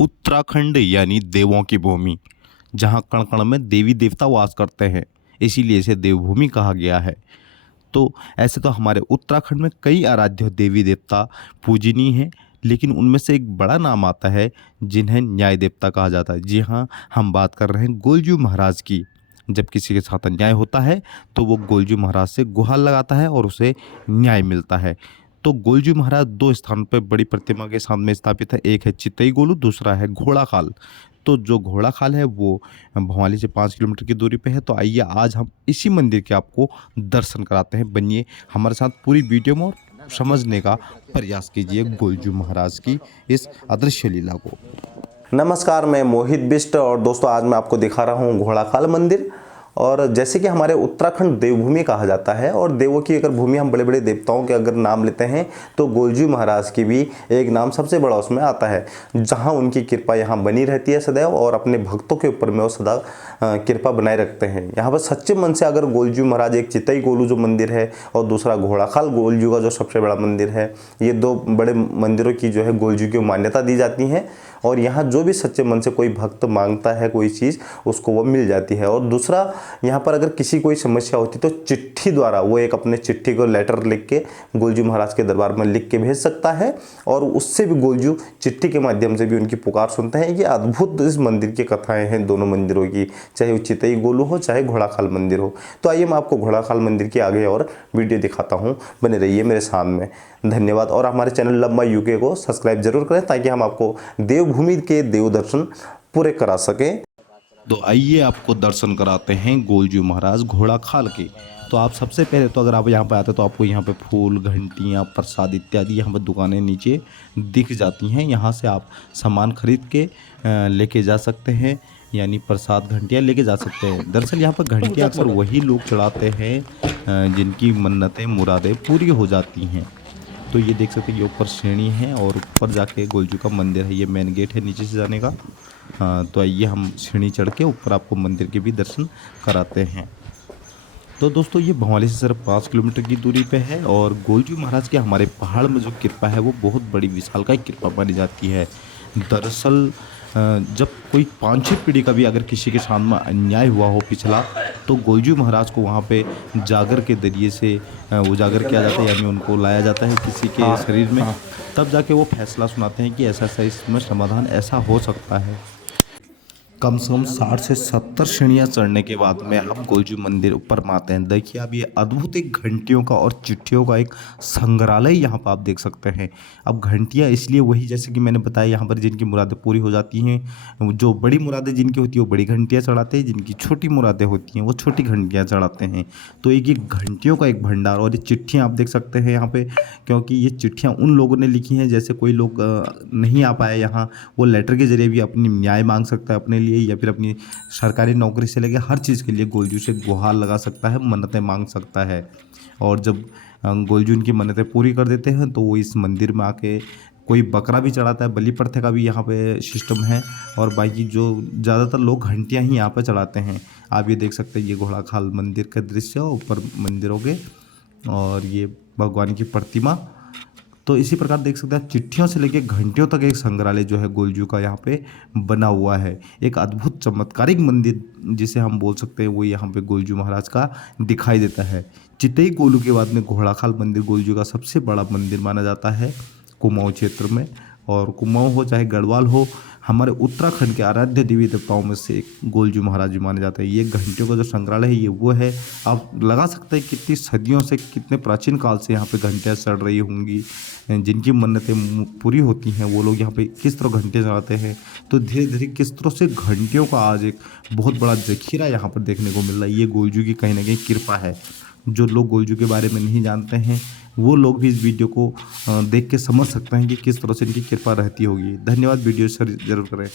उत्तराखंड यानी देवों की भूमि, जहाँ कण कण में देवी देवता वास करते हैं, इसीलिए इसे देवभूमि कहा गया है। तो ऐसे तो हमारे उत्तराखंड में कई आराध्य देवी देवता पूजनीय हैं, लेकिन उनमें से एक बड़ा नाम आता है जिन्हें न्याय देवता कहा जाता है। जी हाँ, हम बात कर रहे हैं गोलजू महाराज की। जब किसी के साथ अन्याय होता है तो वो गोलजू महाराज से गुहार लगाता है और उसे न्याय मिलता है। तो गोलजू महाराज दो स्थानों पर बड़ी प्रतिमा के सामने स्थापित है। एक है चितई गोलू, दूसरा है घोड़ा खाल। तो जो घोड़ा खाल है वो भवाली से 5 किलोमीटर की दूरी पे है। तो आइए आज हम इसी मंदिर के आपको दर्शन कराते हैं। बनिए हमारे साथ पूरी वीडियो में और समझने का प्रयास कीजिए गोलजू महाराज की इस अदृश्य लीला को। नमस्कार, मैं मोहित बिष्ट और दोस्तों आज मैं आपको दिखा रहा हूँ घोड़ा खाल मंदिर। और जैसे कि हमारे उत्तराखंड देवभूमि कहा जाता है और देवों की अगर भूमि, हम बड़े बड़े देवताओं के अगर नाम लेते हैं तो गोलजू महाराज की भी एक नाम सबसे बड़ा उसमें आता है, जहां उनकी कृपा यहाँ बनी रहती है सदैव और अपने भक्तों के ऊपर में वो सदा कृपा बनाए रखते हैं। यहाँ पर सच्चे मन से अगर गोलजू महाराज, एक चितई गोलू जो मंदिर है और दूसरा घोड़ा खाल गोलजू का जो सबसे बड़ा मंदिर है, ये दो बड़े मंदिरों की जो है गोलजू की मान्यता दी जाती है। और यहाँ जो भी सच्चे मन से कोई भक्त मांगता है कोई चीज़, उसको वो मिल जाती है। और दूसरा, यहाँ पर अगर किसी कोई समस्या होती तो चिट्ठी द्वारा वो एक अपने चिट्ठी को लेटर लिख के गोलजू महाराज के दरबार में लिख के भेज सकता है और उससे भी गोलजू चिट्ठी के माध्यम से भी उनकी पुकार सुनते हैं। ये अद्भुत इस मंदिर की कथाएं हैं दोनों मंदिरों की, चाहे वो चितई गोलू हो चाहे घोड़ा खाल मंदिर हो। तो आइए मैं आपको घोड़ा खाल मंदिर की आगे और वीडियो दिखाता हूँ, बने रहिए मेरे साथ में। धन्यवाद। और हमारे चैनल लव माई यूके को सब्सक्राइब जरूर करें ताकि हम आपको देवभूमि के देव दर्शन पूरे करा सकें। तो आइए आपको दर्शन कराते हैं गोलजू महाराज घोड़ा खाल के। तो आप सबसे पहले तो अगर आप यहाँ पे आते हैं तो आपको यहाँ पे फूल, घंटियाँ, प्रसाद इत्यादि यहाँ पे दुकानें नीचे दिख जाती हैं। यहाँ से आप सामान खरीद के लेके जा सकते हैं, यानी प्रसाद, घंटियाँ लेके जा सकते हैं। दरअसल यहाँ पर घंटियाँ अक्सर वही लोग चढ़ाते हैं जिनकी मन्नतें, मुरादें पूरी हो जाती हैं। तो ये देख सकते हैं, ये ऊपर सीढ़ी है और ऊपर जाके गोलजू का मंदिर है। ये मेन गेट है नीचे से जाने का। तो आइए हम सीढ़ी चढ़ के ऊपर आपको मंदिर के भी दर्शन कराते हैं। तो दोस्तों ये भवाली से सिर्फ 5 किलोमीटर की दूरी पे है और गोलजू महाराज की हमारे पहाड़ में जो कृपा है वो बहुत बड़ी विशालकाय कृपा मानी जाती है। दरअसल जब कोई 5-6 पीढ़ी का भी अगर किसी के साथ में अन्याय हुआ हो पिछला, तो गोलजू महाराज को वहाँ पे जागर के जरिए से उजागर किया जाता है, यानी उनको लाया जाता है किसी के शरीर में। तब जाके वो फैसला सुनाते हैं कि ऐसा ऐसा इसमें समाधान ऐसा हो सकता है। कम से कम 60 से 70 सीढ़ियाँ चढ़ने के बाद में आप गोलजू मंदिर ऊपर में आते हैं। देखिए आप, ये अद्भुत एक घंटियों का और चिट्ठियों का एक संग्रहालय यहाँ पर आप देख सकते हैं। अब घंटियाँ इसलिए वही, जैसे कि मैंने बताया, यहाँ पर जिनकी मुरादें पूरी हो जाती हैं, जो बड़ी मुरादें जिनकी होती है वो बड़ी घंटियाँ चढ़ाते हैं, जिनकी छोटी मुरादें होती हैं वो छोटी घंटियाँ चढ़ाते हैं। तो एक घंटियों का एक भंडार। और ये चिट्ठियाँ आप देख सकते हैं यहाँ पे, क्योंकि ये चिट्ठियाँ उन लोगों ने लिखी हैं, जैसे कोई लोग नहीं आ पाए यहाँ, वो लेटर के जरिए भी अपनी न्याय मांग सकता है अपने लिए, या फिर अपनी सरकारी नौकरी से लेकर हर चीज़ के लिए गोलजू से गुहार लगा सकता है, मन्नतें मांग सकता है। और जब गोलजू उनकी मन्नतें पूरी कर देते हैं तो वो इस मंदिर में आके कोई बकरा भी चढ़ाता है, बलि प्रथा का भी यहाँ पे सिस्टम है। और बाकी जो ज़्यादातर लोग घंटियाँ ही यहाँ पे चढ़ाते हैं। आप ये देख सकते हैं, ये घोड़ा खाल मंदिर का दृश्य, ऊपर मंदिरों के, और ये भगवान की प्रतिमा। तो इसी प्रकार देख सकते हैं, चिट्ठियों से लेकर घंटियों तक एक संग्रहालय जो है गोलजू का यहाँ पे बना हुआ है। एक अद्भुत चमत्कारिक मंदिर जिसे हम बोल सकते हैं वो यहाँ पे गोलजू महाराज का दिखाई देता है। चितई गोलू के बाद में घोड़ा खाल मंदिर गोलजू का सबसे बड़ा मंदिर माना जाता है कुमाऊँ क्षेत्र में। और कुमाऊँ हो चाहे गढ़वाल हो, हमारे उत्तराखंड के आराध्य देवी देवताओं में से एक गोलजू महाराज माने जाते हैं। ये घंटियों का जो संग्रहालय है ये वो है। आप लगा सकते हैं कितनी सदियों से, कितने प्राचीन काल से यहाँ पे घंटियाँ चढ़ रही होंगी। जिनकी मन्नतें पूरी होती हैं वो लोग यहाँ पे किस तरह घंटियाँ चढ़ाते हैं। तो धीरे धीरे किस तरह से घंटियों का आज एक बहुत बड़ा जखीरा यहाँ पर देखने को मिल रहा है। ये गोलजू की कहीं ना कहीं कृपा है। जो लोग गोलजू के बारे में नहीं जानते हैं वो लोग भी इस वीडियो को देख के समझ सकते हैं कि किस तरह से इनकी कृपा रहती होगी। धन्यवाद। वीडियो शेयर जरूर करें।